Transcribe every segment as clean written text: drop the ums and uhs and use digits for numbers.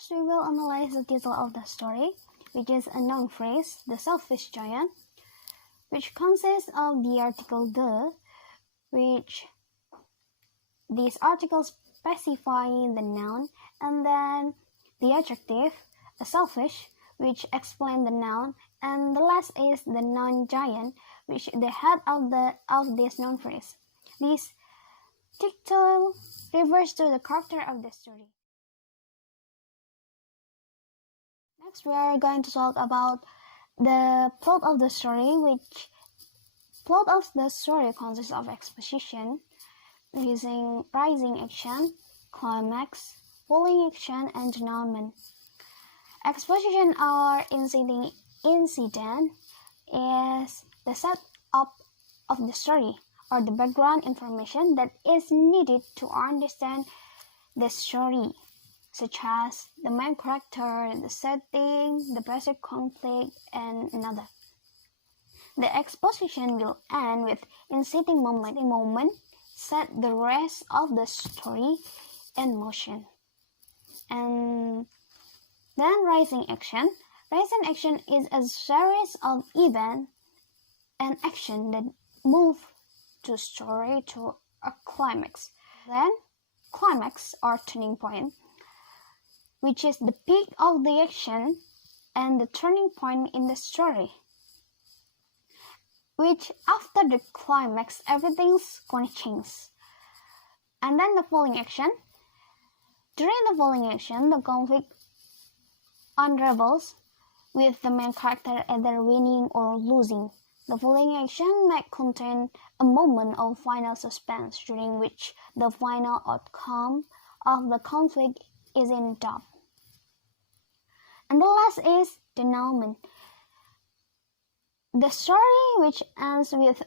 First, we will analyze the title of the story, which is a noun phrase, the selfish giant, which consists of the article the, which these articles specify the noun, and then the adjective, a selfish, which explain the noun, and the last is the noun giant, which is the head of this noun phrase. This title refers to the character of the story. Next, we are going to talk about the plot of the story, which plot of the story consists of exposition, using rising action, climax, falling action, and denouement. Exposition or incident is the setup of the story or the background information that is needed to understand the story, such as the main character, the setting, the present conflict, and another. The exposition will end with inciting moment, set the rest of the story in motion. And then rising action. Rising action is a series of events and action that move the story to a climax. Then climax or turning point, which is the peak of the action and the turning point in the story, which after the climax everything's gonna change. And then the falling action. During the falling action, the conflict unravels with the main character either winning or losing. The falling action might contain a moment of final suspense during which the final outcome of the conflict is in doubt. And the last is denouement. The story which ends with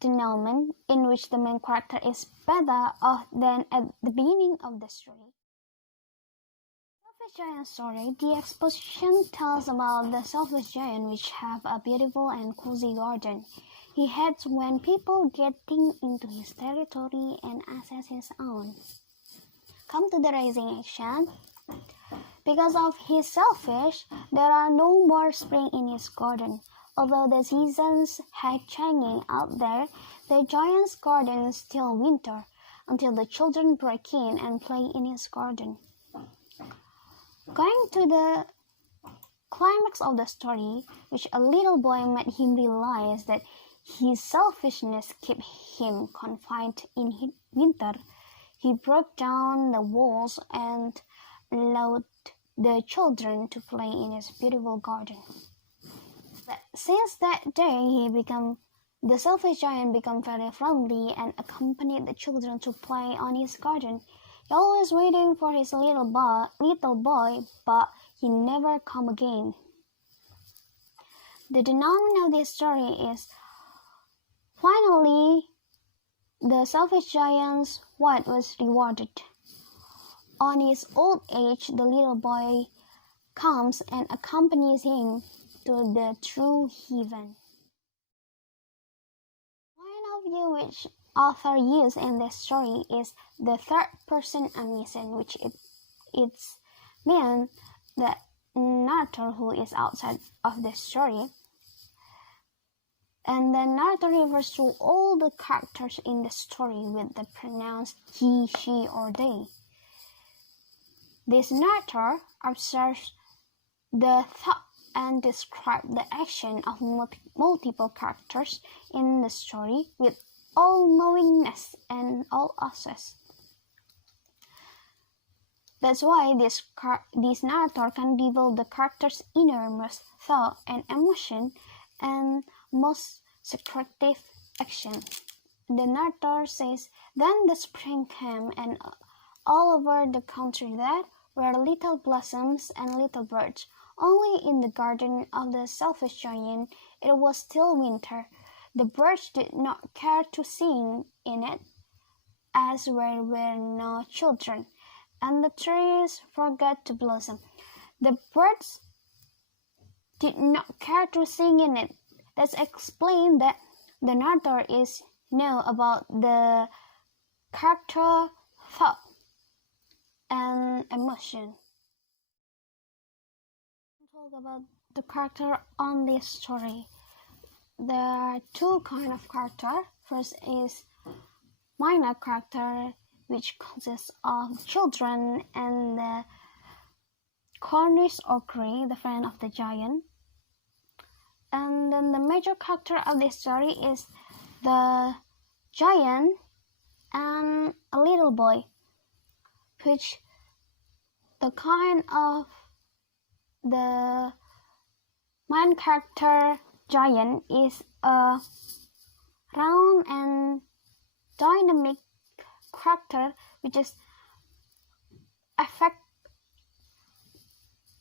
denouement, in which the main character is better off than at the beginning of the story. Selfish Giant story, the exposition tells about the selfish giant which have a beautiful and cozy garden. He hates when people getting into his territory and access his own. Come to the rising action. Because of his selfish, there are no more spring in his garden. Although the seasons had changing out there, the giant's garden is still winter, until the children break in and play in his garden. Going to the climax of the story, which a little boy made him realize that his selfishness kept him confined in winter, he broke down the walls and allowed the children to play in his beautiful garden. Since that day, the selfish giant became very friendly and accompanied the children to play on his garden. He always waiting for his little boy, but he never come again. The denouement of this story is, finally, the selfish giant's wife was rewarded. On his old age, the little boy comes and accompanies him to the true heaven. Point of view which author used in this story is the third-person omniscient, which it's means the narrator who is outside of the story. And the narrator refers to all the characters in the story with the pronouns he, she, or they. This narrator observes the thought and describes the action of multiple characters in the story with all-knowingness and all access. That's why this narrator can reveal the character's innermost thought and emotion and most secretive action. The narrator says, "Then the spring came, and all over the country there were little blossoms and little birds. Only in the garden of the selfish giant it was still winter. The birds did not care to sing in it, as there were no children, and the trees forgot to blossom." The birds did not care to sing in it. That's explain that the narrator is know about the character, thought, and emotion. Talk about the character on this story. There are two kinds of character. First is minor character, which consists of children and the Cornish Ockery, the friend of the giant. And then the major character of this story is the giant and a little boy, which the kind of the main character giant is a round and dynamic character which is affect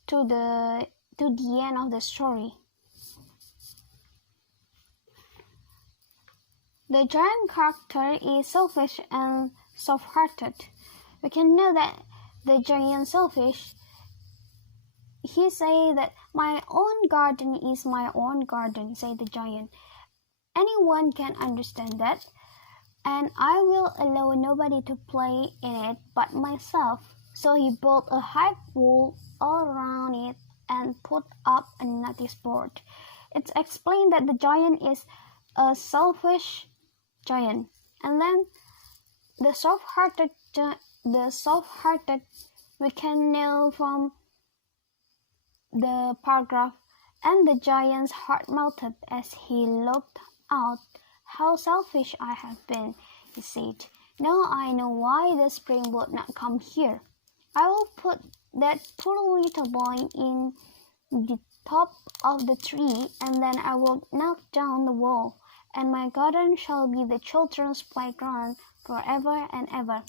to the end of the story. The giant character is selfish and soft-hearted. We can know that the giant selfish. He say that my own garden is my own garden, say the giant. Anyone can understand that, and I will allow nobody to play in it but myself. So he built a high wall all around it and put up a notice board. It's explained that the giant is a selfish giant, and then the soft-hearted we can know from the paragraph, and the giant's heart melted as he looked out. How selfish I have been, he said. Now I know why the spring would not come here. I will put that poor little boy in the top of the tree, and then I will knock down the wall, and my garden shall be the children's playground forever and ever.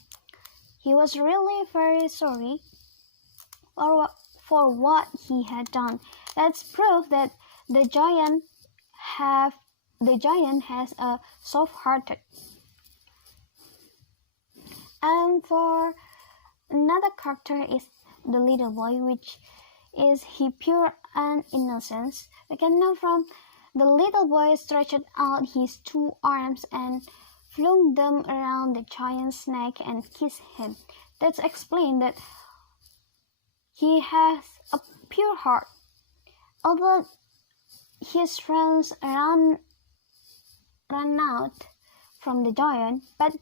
He was really very sorry for what he had done. That's proof that the giant has a soft-hearted. And for another character is the little boy, which is he pure and innocent. We can know from the little boy stretched out his two arms and flung them around the giant's neck and kissed him. That's explained that he has a pure heart. Although his friends ran out from the giant, but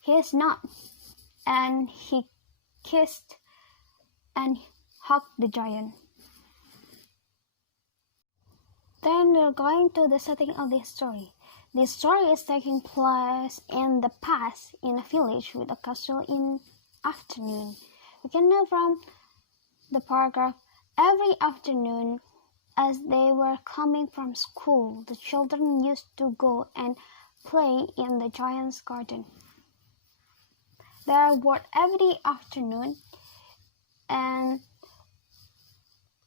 he is not, and he kissed and hugged the giant. Then we're going to the setting of this story. This story is taking place in the past in a village with a castle in afternoon. We can know from the paragraph, every afternoon as they were coming from school, the children used to go and play in the giant's garden. They worked every afternoon and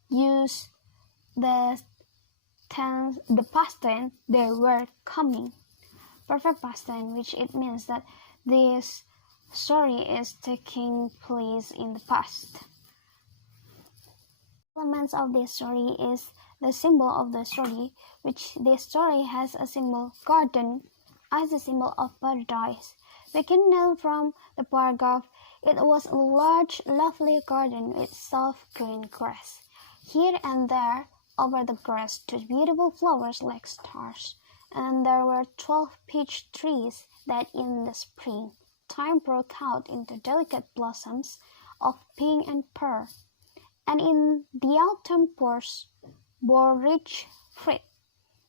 use the past tense they were coming. Perfect past tense, which it means that this story is taking place in the past. Elements of this story is the symbol of the story, which this story has a symbol garden as a symbol of paradise. We can know from the paragraph, it was a large, lovely garden with soft green grass. Here and there, over the grass, stood beautiful flowers like stars, and there were 12 peach trees that in the spring time broke out into delicate blossoms of pink and pearl, and in the autumn bore rich fruit.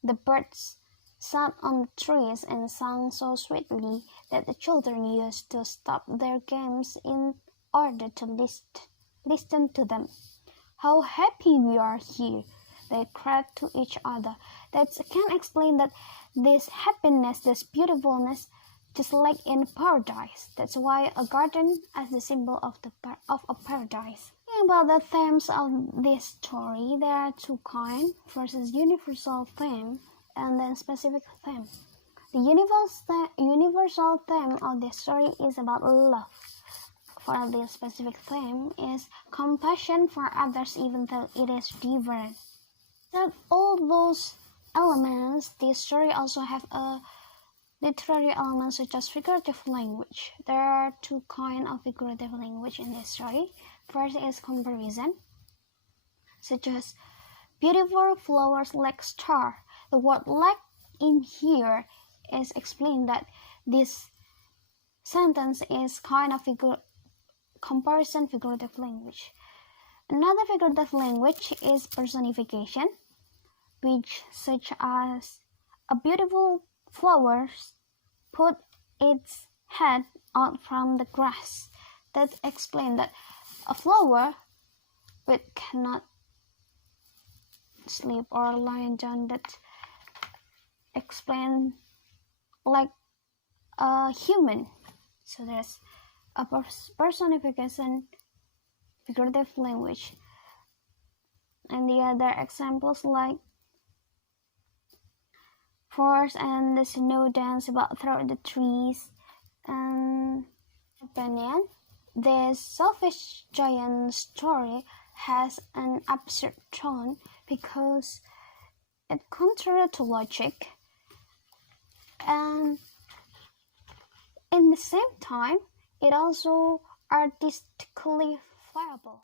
The birds sat on the trees and sang so sweetly that the children used to stop their games in order to listen to them. How happy we are here, they cried to each other. That can explain that this happiness, this beautifulness, just like in paradise. That's why a garden as the symbol of a paradise. About the themes of this story, there are two kinds. First is universal theme and then specific theme. The universal theme of this story is about love. For the specific theme is compassion for others even though it is different. That all those elements, this story also have a literary element such as figurative language. There are two kinds of figurative language in this story. First is comparison, such as beautiful flowers like star. The word like in here is explained that this sentence is kind of comparison figurative language. Another figurative language is personification, which such as a beautiful flower put its head out from the grass. That explains that a flower which cannot sleep or lie down, that explain like a human. So there's a personification figurative language. And the other examples like Phrose and the snow dance about through the trees. And opinion, this selfish giant story has an absurd tone because it contrary to logic, and in the same time it also artistically viable.